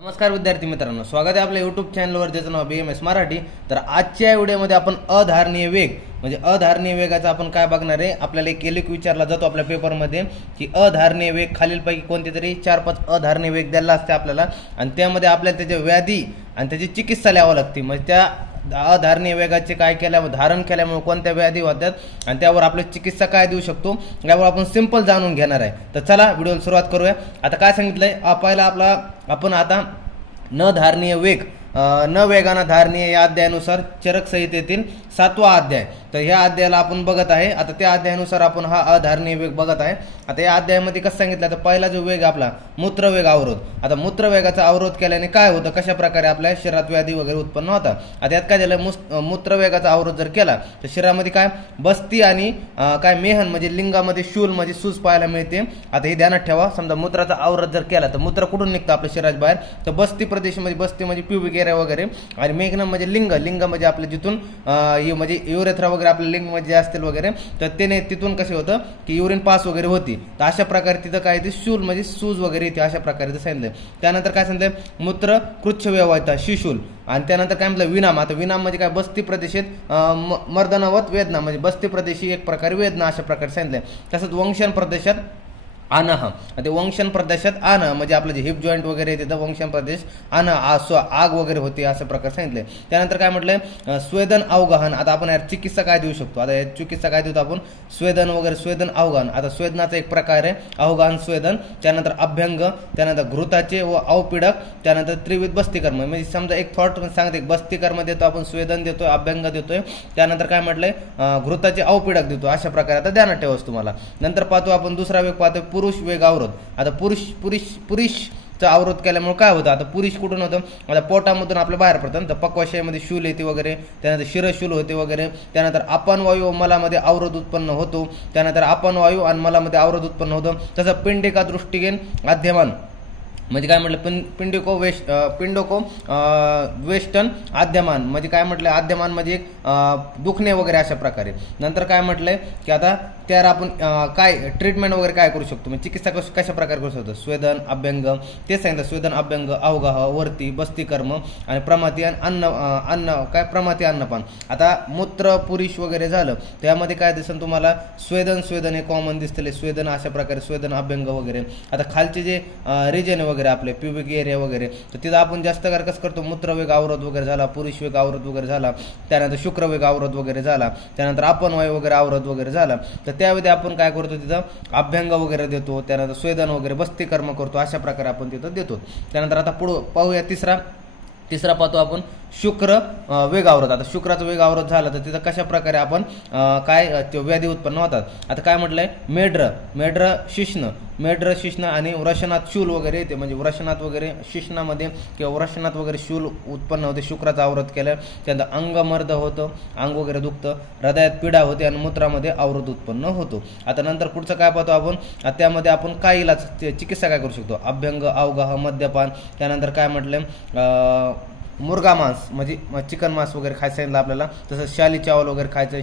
नमस्कार विद्यार्थी मित्रांनो, स्वागत आहे आपल्या यूट्यूब चॅनलवर ज्याचं नाव BMS मराठी। तर आजच्या व्हिडिओमध्ये आपण अधारणीय वेग म्हणजे अधारणीय वेगाचा आपण काय बघणार आहे। आपल्याला एक एलिक विचारला जातो आपल्या पेपरमध्ये की अधारणीय वेग खालीलपैकी कोणते तरी 4-5 अधारणीय वेग द्यायला असते आपल्याला, आणि त्यामध्ये आपल्याला त्याच्या व्याधी आणि त्याची चिकित्सा लिहावी लागते। म्हणजे त्या अधारणीय वेगाचे काय केल्यामुळे धारण केल्यामुळे कोणत्या व्याधी होतात आणि त्यावर आपली चिकित्सा काय देऊ शकतो यावर आपण सिंपल जाणून घेणार आहे। तर चला व्हिडिओला सुरुवात करूया। आता काय सांगितलंय पहिला आपण आता न धारणीय वेग न वेगाना धारणीय या अध्यायानुसार चरक संहितेतील 7वा अध्याय। तर ह्या अध्यायाला आपण बघत आहे। आता त्या अध्यायानुसार आपण हा अधारणीय वेग बघत आहे। आता या अध्यायामध्ये कसं सांगितलं, तर पहिला जो वेग आपला मूत्रवेग अवरोध। आता मूत्रवेगाचा अवरोध केल्याने काय होतं, कशा प्रकारे आपल्या शरीरात व्याधी वगैरे उत्पन्न होतात। आता यात काय झालं, मूत्रवेगाचा अवरोध जर केला तर शरीरामध्ये काय बस्ती आणि काय मेहन म्हणजे लिंगामध्ये शूल म्हणजे सूज पाहायला मिळते। आता हे ध्यानात ठेवा, समजा मूत्राचा अवरोध जर केला तर मूत्र कुठून निघतं आपल्या शरीराच्या बाहेर, तर बस्ती प्रदेशामध्ये, बस्ती म्हणजे प्युबिक एरिया वगैरे, आणि मेघन म्हणजे लिंग म्हणजे आपल्या जिथून म्हणजे युरेथ्रा वगैरे आपल्या लिंग मध्ये असतील वगैरे, तर त्याने तिथून कसे होतं की युरिन पास वगैरे होती। तर अशा प्रकारे तिथं काय ते शूल म्हणजे सूज वगैरे येते, अशा प्रकारे सांगितलं। त्यानंतर काय सांगितलं, मूत्र कृच्छव्यवता शिशूल, आणि त्यानंतर काय म्हटलं विनाम। आता विनाम म्हणजे काय बस्ती प्रदेशात मर्दनवत वेदना म्हणजे बस्ती प्रदेशी एक प्रकारे वेदना, अशा प्रकारे सांगितलं। तसंच वंशन प्रदेशात आनह, ते वंशन प्रदेशात आनह म्हणजे आपलं जे हिप जॉईंट वगैरे येते, वंशन प्रदेश आनह आग वगैरे होते, असं प्रकार सांगितलंय। त्यानंतर काय म्हटलंय, स्वेदन अवगाहन। आता आपण यार चिकित्सा काय देऊ शकतो, आता चिकित्सा काय देतो आपण, स्वेदन वगैरे, स्वेदन अवगाहन। आता स्वेदनाचा एक प्रकार आहे अवगाहन स्वेदन, त्यानंतर अभ्यंग, त्यानंतर घृताचे व अवपीडक, त्यानंतर त्रिविध बस्तीकर्म। म्हणजे समजा एक थॉट सांगते, एक बस्तीकर्म देतो आपण, स्वेदन देतोय, अभ्यंग देतोय, त्यानंतर काय म्हटलंय घृताचे अवपीडक देतो, अशा प्रकारे आता ध्यानात ठेवाच तुम्हाला। नंतर पाहतो आपण दुसरा वेग पाहतो पुरुष वेग अवरोध। आता पुरुषचा अवरोध केल्यामुळे काय होतं, आता पुरुष कुठून होतं, आता पोटामधून आपल्या बाहेर पडतं, तर पक्वाशयामध्ये शूल येते वगैरे, त्यानंतर शिरशूल होते वगैरे, त्यानंतर अपनवायू व मलामध्ये अवरोध उत्पन्न होतो, त्यानंतर अपनवायू आणि मलामध्ये अवरोध उत्पन्न होतं। तसं पिंडिका दृष्टिगेन आद्यमान म्हणजे काय म्हटलं, पिंडोको वेस्टर्न आद्यमान म्हणजे काय म्हटलं, आद्यमान म्हणजे दुखणे वगैरे, अशा प्रकारे। नंतर काय म्हटलंय की आता त्यावर आपण काय ट्रीटमेंट वगैरे काय करू शकतो, म्हणजे चिकित्सा कशा प्रकारे करू शकतो, स्वेदन अभ्यंग ते सांगितलं, स्वेदन अभ्यंग अवगाह वर्ती बस्तीकर्म आणि प्रमाती आणि अन्न काय प्रमाती अन्नपान। आता मूत्र पुरुष वगैरे झालं त्यामध्ये काय दिसेल तुम्हाला, स्वेदन हे कॉमन दिसतले, स्वेदन अशा प्रकारे, स्वेदन अभ्यंग वगैरे। आता खालचे जे रिजन वगैरे आपले प्युबिक एरिया वगैरे, तर तिथं आपण जास्त कसं करतो, मूत्रवेग अवरोध वगैरे झाला, पुरुष वेग अवरोध वगैरे झाला, त्यानंतर शुक्रवेग अवरोध वगैरे झाला, त्यानंतर अपनवायू वगैरे अवरोध वगैरे झाला, तर त्यावेळी आपण काय करतो, तिथं अभ्यंग वगैरे देतो, त्यानंतर स्वेदन वगैरे बस्तीकर्म करतो, अशा प्रकारे आपण तिथं देतो। त्यानंतर आता पुढे पाहूया तिसरा पाहतो आपण शुक्र वेग अवरोध। आता शुक्राचा वेग अवरोध झाला तर तिथं कशा प्रकारे आपण काय व्याधी उत्पन्न होतात। आता काय म्हटलंय, मेढ्र शिश्न आणि वृषणात शूल वगैरे येते, म्हणजे वृषणात वगैरे शिश्नामध्ये किंवा वृषणात वगैरे शूल उत्पन्न होते शुक्राचा अवरोध केल्या, त्यानंतर अंगमर्द होतं, अंग वगैरे दुखतं, हृदयात पीडा होते आणि मूत्रामध्ये अवरोध उत्पन्न होतो। आता नंतर पुढचं काय पाहतो आपण, त्यामध्ये आपण काय इलाज चिकित्सा काय करू शकतो, अभ्यंग अवगाह मद्यपान, त्यानंतर काय म्हटलंय मुर्गा मांस म्हणजे चिकन मांस वगैरे खायचं सांगितलं आपल्याला, तसंच शाली चावल वगैरे खायचं,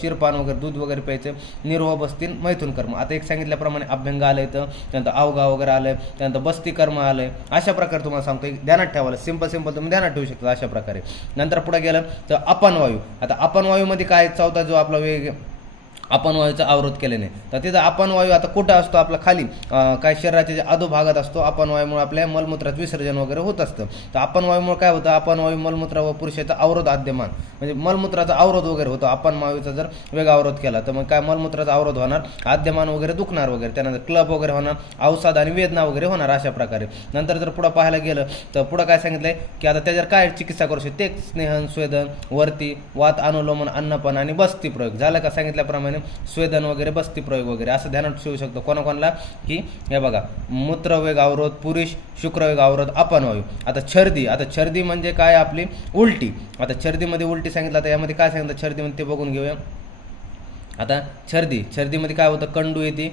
शिरपान वगैरे दूध वगैरे प्यायचं, निर्व बस्तीन मैथून कर्म। आता एक सांगितल्याप्रमाणे अभ्यंग आलंय, तर त्यानंतर अवगा वगैरे आलंय, त्यानंतर बस्ती कर्म आलंय, अशा प्रकारे तुम्हाला सांगतो, ध्यानात ठेवायला सिंपल तुम्ही ध्यानात ठेवू शकता अशा प्रकारे। नंतर पुढे गेलं तर अपनवायू। आता अपनवायूमध्ये काय चौथा जो आपला वेग अपनवायूचा अवरोध केल्याने, तर तिथं अपनवायू आता कुठं असतो, आपला खाली काय शरीराच्या जे अधोभागात असतो, अपनवायूमुळे आपल्या मलमूत्रात विसर्जन वगैरे होत असतं। तर अपनवायूमुळे काय होतं, अपनवायू मलमूत्र व पुरुषाचा अवरोध आद्यमान म्हणजे मलमूत्राचा अवरोध वगैरे होतो। अपनवायूचा जर वेग अवरोध केला तर मग काय मलमूत्राचा अवरोध होणार, आद्यमान वगैरे दुखणार वगैरे, त्यानंतर क्लब वगैरे होणार, अवसाद आणि वेदना वगैरे होणार, अशा प्रकारे। नंतर जर पुढे पाहायला गेलं तर पुढे काय सांगितलंय की आता त्याच्यावर काय चिकित्सा करू शकते, स्नेहन स्वेदन वर्ती वात अनुलोमन अन्नपान आणि बस्ती प्रयोग झालं का सांगितल्याप्रमाणे, स्वेदन वगैरे बस्ती प्रयोग वगैरे, असं ध्यानात ठेवू शकतो कोणाकोणाला की हे बघा, मूत्रवेग अवरोध पुरुष, शुक्रवेग अवरोध अपनवायू। आता छर्दी म्हणजे काय आपली उलटी। आता छर्दीमध्ये उलटी सांगितलं, तर यामध्ये काय सांगितलं छर्दीमध्ये ते बघून घेऊया। आता छर्दीमध्ये काय होतं, कंडू येते,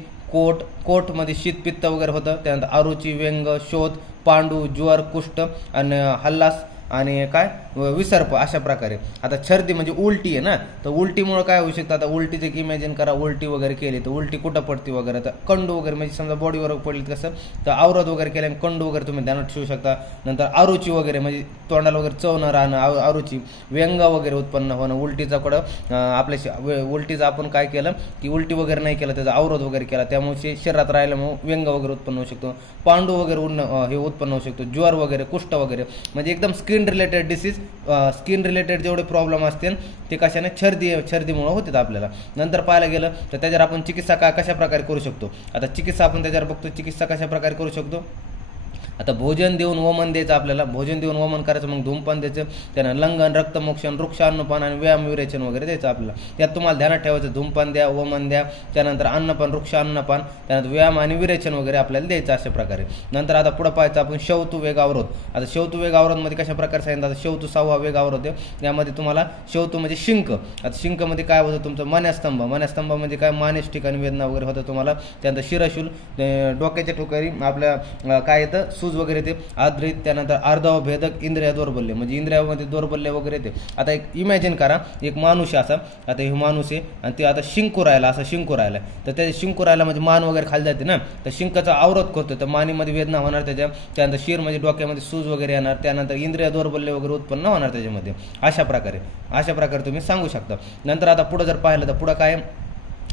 कोटमध्ये शीतपित्त वगैरे होतं, त्यानंतर अरुची व्यंग शोथ पांडू ज्वर कुष्ठ आणि हल्लास आणि काय विसर्प अशा प्रकारे. आता छर्दी म्हणजे उलटी आहे ना, तर उलटीमुळे काय होऊ शकतं, आता उलटीचं एक इमॅजिन करा, उलटी वगैरे केली तर उलटी कुठं पडते वगैरे, तर कंडू वगैरे म्हणजे समजा बॉडीवर पडली कसं, तर अवरोध वगैरे केल्याने कंडू वगैरे तुम्ही ध्यानात ठेवू शकता. नंतर अरुची वगैरे म्हणजे तोंडाला वगैरे चव न राहणं, अरुची, व्यंग वगैरे उत्पन्न होणं, उलटीचा कुठं आपल्या उलटीचं आपण काय केलं की उलटी वगैरे नाही केलं, त्याचा अवरोध वगैरे केला, त्यामुळे शरीरात राहिल्यामुळे व्यंग वगैरे उत्पन्न होऊ शकतो, पांडू वगैरे हे उत्पन्न होऊ शकतो, ज्वर वगैरे, कुष्ठ वगैरे, म्हणजे एकदम skin related disease, skin related जेवढे प्रॉब्लेम असतील ते कशाने, छर्दीमुळे होतात आपल्याला. नंतर पाहायला गेलं तर त्याच्यावर आपण चिकित्सा कशा प्रकारे करू शकतो. आता चिकित्सा आपण त्याच्यावर बघतो, चिकित्सा कशा प्रकारे करू शकतो. आता भोजन देऊन वमन द्यायचं आपल्याला, भोजन देऊन वमन करायचं, मग धूमपान द्यायचं, त्यांना लंघन, रक्तमोक्षण, वृक्षान्नपान आणि व्यायाम विरेचन वगैरे द्यायचं आपल्याला. त्यात तुम्हाला ध्यानात ठेवायचं, धूमपान द्या, वमन द्या, त्यानंतर अन्नपान, वृक्षान्नपान, त्यानंतर व्यायाम आणि विरेचन वगैरे आपल्याला द्यायचं अशा प्रकारे. नंतर आता पुढे पाहायचं आपण शौतू वेग अवरोध. आता शौतू वेग अवरोधमध्ये कशा प्रकारे सांगितलं, आता शौतू 6वा वेग अवरोध आहे. यामध्ये तुम्हाला शौतू म्हणजे शिंक. आता शिंकमध्ये काय होतं तुमचं, मन्यास्तंभ, मन्यास्तंभ म्हणजे काय, मानेश ठिकाणी वेदना वगैरे होतं तुम्हाला. त्यानंतर शिरशूल, डोक्याच्या ठिकाणी आपल्या काय येतं, सूज वगैरे ते आद्रित. त्यानंतर अर्धवभेदक इंद्रिय दौर्बल्य म्हणजे इंद्रियामध्ये दौर्बल्य वगैरे येते. आता एक इमॅजिन करा, एक माणूस असा, आता हे माणूस आहे आणि ते आता शिंकू राहिला, असं शिंकू राहिला, तर त्या शिंकू राहिला म्हणजे मान वगैरे खाली जाते ना, तर शिंकाचा अवरोध करतो, तर मानेमध्ये वेदना होणार त्यानंतर शिर म्हणजे डोक्यामध्ये सूज वगैरे येणार, त्यानंतर इंद्रिय दौर्बल्य वगैरे उत्पन्न होणार त्याच्यामध्ये. अशा प्रकारे तुम्ही सांगू शकता. नंतर आता पुढे जर पाहिलं तर पुढं काय,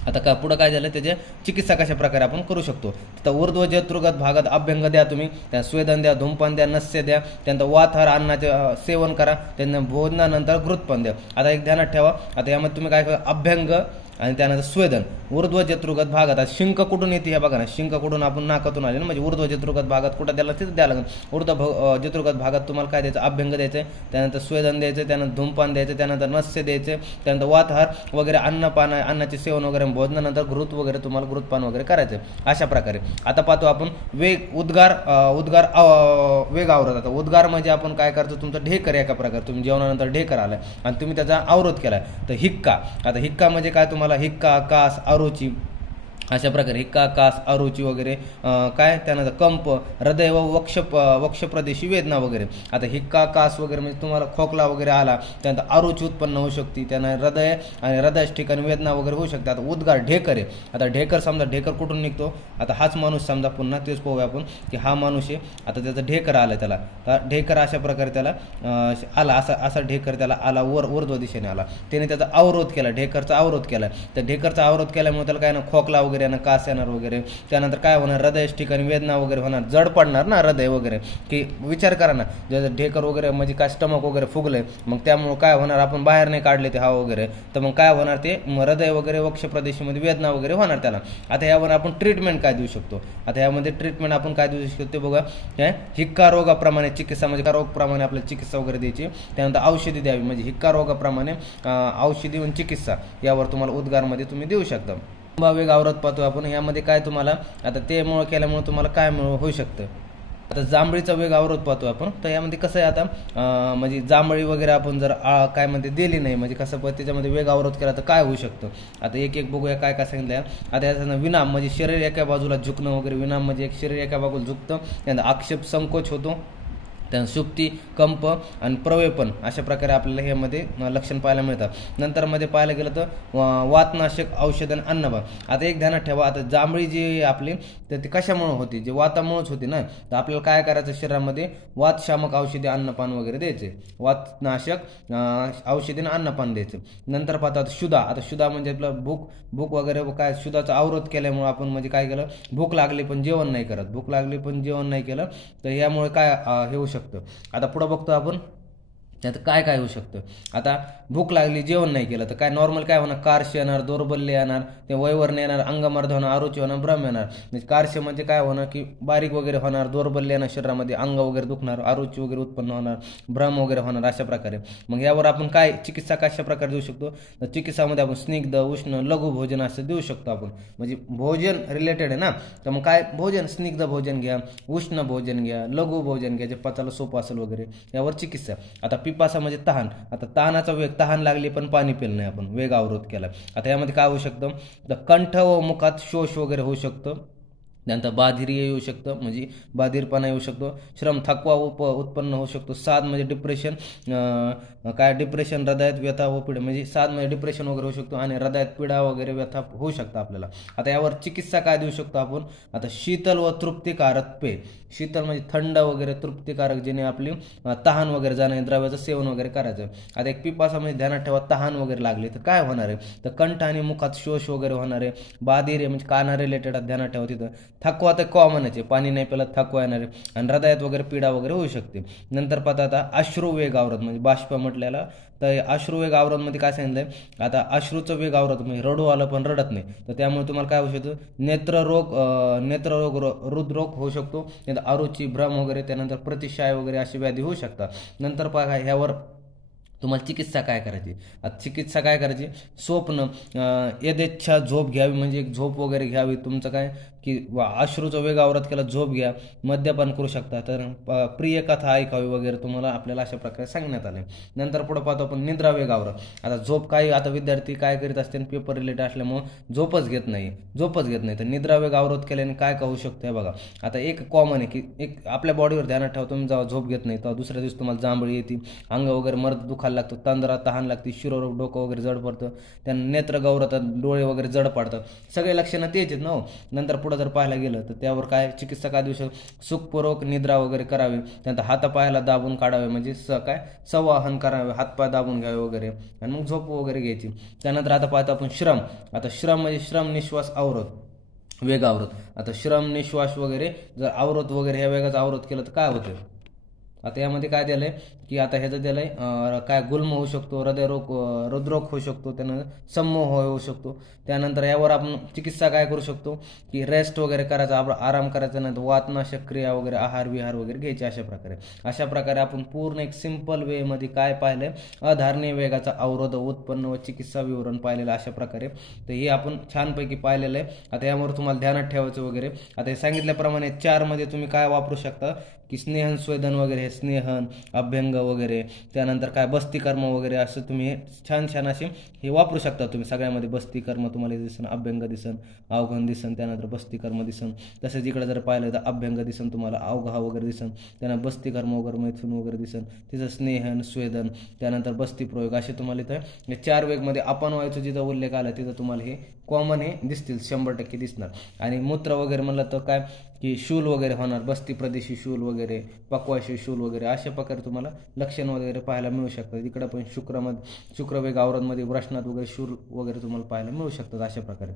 आता पुढं काय झालं, त्याचे चिकित्सा कशा प्रकारे आपण करू शकतो. तर ऊर्ध्व जत्रुगत भागात अभ्यंग द्या तुम्ही, त्या स्वेदन द्या, धूमपान द्या, नस्य द्या, त्यानंतर वातहार अन्नाचे सेवन करा, त्यांना भोजनानंतर घृतपान द्या. आता एक ध्यानात ठेवा, आता यामध्ये तुम्ही काय करा, अभ्यंग आणि त्यानंतर स्वेदन, ऊर्ध्व जत्रुगत भागात. आता शिंक कुठून येते हे बघा ना, शिंक कुठून आपण नाकातून आले ना, म्हणजे ऊर्ध्व जत्रुगत भागात कुठं द्यायला तिथं द्यायला लागेल. ऊर्ध्व जत्रुगत भागात तुम्हाला काय द्यायचं, अभ्यंग द्यायचं, त्यानंतर स्वेदन द्यायचं, त्यानंतर धूमपान द्यायचं, त्यानंतर नस्य द्यायचं, त्यानंतर वातहार वगैरे, अन्नपान, अन्नाचे सेवन वगैरे, भोजनानंतर घृत वगैरे तुम्हाला घृतपान वगैरे करायचं अशा प्रकारे. आता पाहतो आपण वेग उद्गार वेग अवरोध. आता उद्गार म्हणजे आपण काय करतो, तुमचं ढेकर एका प्रकारे, तुम्ही जेवणानंतर ढेकर आलाय आणि तुम्ही त्याचा अवरोध केलाय, तर हिक्का. आता हिक्का म्हणजे काय, तुम्हाला हिक्का, कास, अरुची अशा प्रकारे, हिक्का, कास, अरुची वगैरे काय, त्यानंतर कंप, हृदय व वक्षप्रदेशी वेदना वगैरे. आता हिक्का, कास वगैरे म्हणजे तुम्हाला खोकला वगैरे आला, त्यानंतर अरुची उत्पन्न होऊ शकते, त्यानं हृदय आणि हृदयाच्या ठिकाणी वेदना वगैरे होऊ शकते. आता उद्गार ढेकर आहे. आता ढेकर समजा, ढेकर कुठून निघतो, आता हाच माणूस समजा, पुन्हा तेच पाहूया आपण की हा माणूस आहे, आता त्याचं ढेकर आलं त्याला, तर ढेकर अशा प्रकारे त्याला आला, असा ढेकर त्याला आला, ऊर्ध्व दिशेने आला, त्याने त्याचा अवरोध केला, ढेकरचा अवरोध केला. तर ढेकरचा अवरोध केल्यामुळे त्याला काय ना, खोकला वगैरे ना, कास येणार वगैरे, त्यानंतर काय होणार, हृदयाच्या ठिकाणी वेदना वगैरे होणार, जड पडणार ना हृदय वगैरे, की विचार करा ना, जर ढेकर वगैरे म्हणजे काय, स्टमक वगैरे फुगले, मग त्यामुळे काय होणार, आपण बाहेर नाही काढले ते हवा वगैरे, तर मग काय होणार, ते हृदय वगैरे वक्ष प्रदेशामध्ये वेदना वगैरे होणार त्याला. आता यावर आपण ट्रीटमेंट काय देऊ शकतो. आता यामध्ये ट्रीटमेंट आपण काय देऊ शकतो ते बघा. हिक्का रोगाप्रमाणे चिकित्सा, म्हणजे रोगाप्रमाणे आपल्याला चिकित्सा वगैरे द्यायची, त्यानंतर औषधी द्यावी, म्हणजे हिक्का रोगाप्रमाणे औषधी आणि चिकित्सा यावर तुम्हाला उद्गारमध्ये तुम्ही देऊ शकता. वेग अवरोध पाहतो आपण, यामध्ये काय तुम्हाला, आता ते केल्यामुळे तुम्हाला काय होऊ शकतं. आता जांभळीचा वेग अवरोध पाहतो आपण, तर यामध्ये कसं आहे, आता म्हणजे जांभळी वगैरे आपण जर काय म्हणते दिली नाही, म्हणजे कसं त्याच्यामध्ये वेग अवरोध केला तर काय होऊ शकतं. आता एक बघूया काय काय सांगितलं. आता याचा विनाम म्हणजे शरीर एका बाजूला झुकणं वगैरे, विनाम म्हणजे एक शरीर एका बाजूला झुकतं, त्यानंतर आक्षेप संकोच होतो, त्यानंतर सुप्ती, कंप आणि प्रवेपन अशा प्रकारे आपल्याला ह्यामध्ये लक्षण पाहायला मिळतात. नंतर मध्ये पाहायला गेलं तर वातनाशक औषध आणि अन्नपान. आता एक ध्यानात ठेवा, आता जांभळी जी आपली तर ती कशामुळे होती, जे वातामुळेच होती ना, तर आपल्याला काय करायचं, शरीरामध्ये वातशामक औषधी, अन्नपान वगैरे द्यायचे, वातनाशक औषधी आणि अन्नपान द्यायचं. नंतर पाहतात शुदा. आता शुदा म्हणजे आपलं भूक वगैरे काय, शुदाचा अवरोध केल्यामुळे आपण म्हणजे काय केलं, भूक लागली पण जेवण नाही करत, भूक लागली पण जेवण नाही केलं, तर यामुळे काय हे होऊ शकतं. आता पुढे बघतो आपण त्यात काय काय होऊ शकतं. आता भूक लागली, जेवण नाही केलं, तर काय नॉर्मल काय होणार, कार्श येणार, दौर्बल्य येणार, ते वैवर्ण येणार, अंगमर्द होणार, अरुची होणार, भ्रम येणार. म्हणजे कार्श म्हणजे काय होणार की बारीक वगैरे होणार, दौर्बल्य येणार, शरीरामध्ये अंग वगैरे दुखणार, अरुची वगैरे उत्पन्न होणार, भ्रम वगैरे होणार अशा प्रकारे. मग यावर आपण काय चिकित्सा कशा प्रकारे देऊ शकतो, तर चिकित्सामध्ये आपण स्निग्ध, उष्ण, लघु भोजन असं देऊ शकतो आपण. म्हणजे भोजन रिलेटेड आहे ना, तर मग काय भोजन, स्निग्ध भोजन घ्या, उष्ण भोजन घ्या, लघु भोजन घ्या, जे पचायला सोपं असेल वगैरे, यावर चिकित्सा. आता पिपासा म्हणजे तहान. आता तहानाचा वेग, तहान लागली पण पाणी पिलं नाही आपण, वेग अवरोध केला. आता यामध्ये काय होऊ शकतं, तर कंठ व मुखात शोष वगैरे होऊ शकतं, त्यानंतर बाधिर्य येऊ शकतं, म्हणजे बाधिरपणा येऊ शकतो. श्रम थकवा उत्पन्न होऊ शकतो. साध म्हणजे डिप्रेशन, काय डिप्रेशन, हृदयात व्यथा व पीडा, म्हणजे साध म्हणजे डिप्रेशन वगैरे होऊ शकतो आणि हृदयात पीडा वगैरे व्यथा होऊ शकतं आपल्याला. आता यावर चिकित्सा काय देऊ शकतो आपण? आता शीतल व तृप्तिकारक पेय. शीतल म्हणजे थंड वगैरे, तृप्तिकारक जेणे आपली तहान वगैरे जाणे, द्रव्याचं सेवन वगैरे करायचं. आता एक पिपासा म्हणजे ध्यानात ठेवा, तहान वगैरे लागली तर काय होणार आहे? तर कंठ आणि मुखात शोष वगैरे होणार आहे. बाधिर्य म्हणजे काना रिलेटेड ध्यानात ठेवा तिथं. थकवा तर कॉमनच आहे, पाणी नाही प्यायला थकवा येणार आहे आणि हृदयात वगैरे पीडा वगैरे होऊ शकते. नंतर पाहता आता अश्रू वेग आवरत म्हणजे बाष्प म्हटल्याला, तर अश्रू वेग आवरतमध्ये काय सांगितलंय? आता अश्रूचं वेग आवरत म्हणजे रडू आलं पण रडत नाही, तर त्यामुळे तुम्हाला काय होऊ शकतं? नेत्ररोग, हृदरोग होऊ शकतो, त्यानंतर अरुची, भ्रम वगैरे, त्यानंतर प्रतिशाय वगैरे अशी व्याधी होऊ शकतात. नंतर पहा ह्यावर तुम्हाला चिकित्सा काय करायची? आता चिकित्सा काय करायची? स्वप्न, यथेच्छा झोप घ्यावी, म्हणजे एक झोप वगैरे घ्यावी. तुमचं काय की अश्रूचा वेग आवरत केला, झोप घ्या, मद्यपान करू शकता, तर प्रिय कथा ऐकावी वगैरे तुम्हाला आपल्याला अशा प्रकारे सांगण्यात आले. नंतर पुढे पाहतो आपण निद्रा वेग आवरत. आता झोप काही, आता विद्यार्थी काय करीत असते, पेपर रिलेटेड असल्यामुळे झोपच घेत नाही, तर निद्रा वेग आवरत केल्याने काय होऊ शकतं हे बघा. आता एक कॉमन आहे की एक आपल्या बॉडीवर ध्यानात ठेवा, तुम्ही जेव्हा झोप घेत नाही तेव्हा दुसऱ्या दिवशी तुम्हाला जांभळी येते, अंग वगैरे मरत दुखायला लागतं, तंद्रा, तहान लागते, शिरोरोग, डोकं वगैरे जड पडतं, त्यानं नेत्र गौरतात, डोळे वगैरे जड पडतात, सगळे लक्षणं तेच आहेत ना हो. नंतर पुढे जर पाहायला गेलं तर त्यावर काय चिकित्सा काय देऊ शकतो? सुखपूर्वक निद्रा वगैरे करावी, त्यानंतर हातापायाला दाबून काढावे, म्हणजे संवाहन करावे, हातपाय दाबून घ्यावे वगैरे, आणि मग झोप वगैरे घ्यायची. त्यानंतर आता पाहतो आपण श्रम. आता श्रम म्हणजे श्रम निश्वास आवरत वेग आवरत. आता श्रम निश्वास वगैरे जर आवरत वगैरे ह्या वेगाचं आवरत केलं तर काय होतं? आता यामध्ये काय दिलंय की आता ह्याचं दिलंय काय गुल्म होऊ शकतो, हृदरोग होऊ शकतो, त्यानं सम्मोह होऊ शकतो. त्यानंतर यावर आपण चिकित्सा काय करू शकतो की रेस्ट वगैरे करायचा, आराम करायचा, नाही तर वातनाशक क्रिया वगैरे, आहार विहार वगैरे घ्यायचे. अशा प्रकारे आपण पूर्ण एक सिंपल वेमध्ये काय पाहिलंय? अधारणीय वेगाचा अवरोध, उत्पन्न व चिकित्सा विवरण पाहिलेलं अशा प्रकारे. तर हे आपण छानपैकी पाहिलेलं आहे. आता यावर तुम्हाला ध्यानात ठेवायचं वगैरे. आता हे सांगितल्याप्रमाणे 4 मध्ये तुम्ही काय वापरू शकता की स्नेहन, स्वेदन वगैरे, हे स्नेहन, अभ्यंग वगैरे, त्यानंतर काय बस्तीकर्म वगैरे, असं तुम्ही हे छान असे हे वापरू शकता तुम्ही सगळ्यामध्ये. बस्तीकर्म तुम्हाला दिसन, अभ्यंग दिसन, अवघन दिसन, त्यानंतर बस्तीकर्म दिसन. तसेच इकडे जर पाहिलं तर अभ्यंग दिसन तुम्हाला, अवघा वगैरे दिसन, त्यानंतर बस्तीकर्म वगैरे, मैथून वगैरे दिसन, तिथं स्नेहन, स्वेदन, त्यानंतर बस्ती प्रयोग, असे तुम्हाला इथं 4 वेगमध्ये आपण व्हायचं जिथं उल्लेख आला तिथं तुम्हाला हे कॉमन हे दिसतील, 100% दिसणार. आणि मूत्र वगैरे म्हणलं तर काय की शूल वगैरे होणार, बस्ती प्रदेशी शूल वगैरे, पक्वाशी शूल वगैरे, अशा प्रकारे तुम्हाला लक्षण वगैरे पाहायला मिळू शकतात. इकडं पण शुक्रवेग आवरणमध्ये व्रषणात वगैरे शूल वगैरे तुम्हाला पाहायला मिळू शकतात. अशा प्रकारे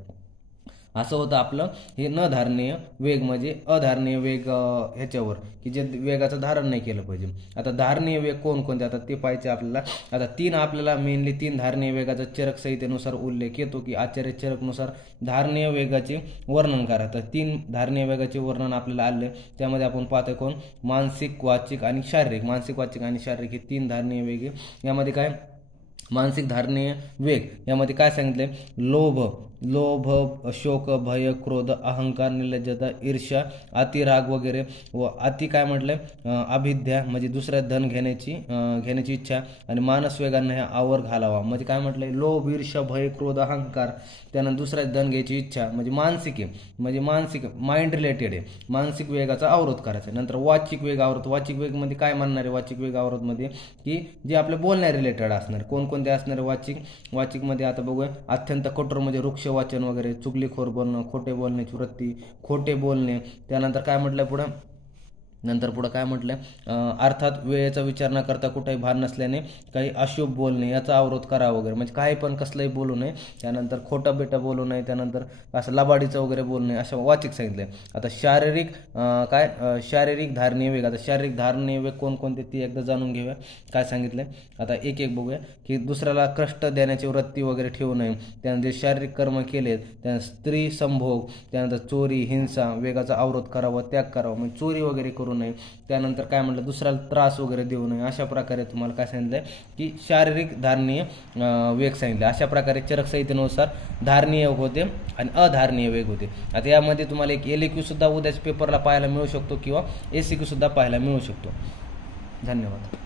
असं होतं आपलं हे न धारणीय वेग, म्हणजे अधारणीय वेग ह्याच्यावर की जे वेगाचं धारण नाही केलं पाहिजे. आता धारणीय वेग कोणकोणते आता ते पाहायचे आपल्याला. आता 3 आपल्याला मेनली 3 धारणीय वेगाचा चरक संहितेनुसार उल्लेख येतो की आचार्य चरकनुसार धारणीय वेगाचे वर्णन करा. तर 3 धारणीय वेगाचे वर्णन आपल्याला आले. त्यामध्ये आपण पाहतोय कोण? मानसिक, वाचिक आणि शारीरिक. मानसिक, वाचिक आणि शारीरिक हे 3 धारणीय वेग. यामध्ये काय मानसिक धारणीय वेग यामध्ये काय सांगितले? लोभ, शोक, भय, क्रोध, अहंकार, निर्लज्जता, ईर्ष्या, अतिराग वगैरे, व अति काय म्हटलंय? अभिद्या म्हणजे दुसऱ्या धन घेण्याची इच्छा, आणि मानस वेगांना ह्या आवर घालावा, म्हणजे काय म्हटलंय? लोभ, ईर्ष्या, भय, क्रोध, अहंकार, त्यानंतर दुसऱ्या धन घ्यायची इच्छा, म्हणजे मानसिक आहे, म्हणजे मानसिक माइंड रिलेटेड आहे. मानसिक वेगाचा अवरोध करायचा. नंतर वाचिक वेग आवरोध. वाचिक वेग मध्ये काय म्हणणार आहे? वाचिक वेग आवरोध मध्ये की जे आपल्या बोलण्या रिलेटेड असणार. कोणकोणते असणारे वाचिक मध्ये आता बघूया. अत्यंत कठोर म्हणजे वृक्ष वाचन वगैरे, चुगलीखोर बोलणं, खोटे बोलण्याची वृत्ती, खोटे बोलणे. त्यानंतर काय म्हटलंय पुढं? काय म्हटलंय? अर्थात वेळेचा विचार न करता कुठेही भान नसल्याने काही अशुभ बोलणे याचा अवरोध करा वगैरे, म्हणजे काही पण कसलंही बोलू नये. त्यानंतर खोटं बेटा बोलू नये, त्यानंतर असं लबाडीचं वगैरे बोलू नये, असं वाचिक सांगितलंय. आता शारीरिक धारणीय वेग. आता शारीरिक धारणीय वेग कोणकोणते ते एकदा जाणून घेऊया. काय सांगितलंय आता एक बघूया की दुसऱ्याला कष्ट देण्याची वृत्ती वगैरे ठेवू नये. त्यानंतर शारीरिक कर्म केलेत, त्यानंतर स्त्री संभोग, त्यानंतर चोरी, हिंसा, वेगाचा अवरोध करावा, त्याग करावा, म्हणजे चोरी वगैरे करू नये. त्यानंतर काय म्हटलं? दुसऱ्याला त्रास वगैरे देऊ नये. अशा प्रकारे तुम्हाला काय सांगितलंय की शारीरिक धारणीय वेग सांगितले. अशा प्रकारे चरक संहितेनुसार धारणीय होते आणि अधारणीय वेग होते. आता यामध्ये तुम्हाला एक LQ सुद्धा उद्याच पेपरला पाहायला मिळू शकतो किंवा ACQ सुद्धा पाहायला मिळू शकतो. धन्यवाद.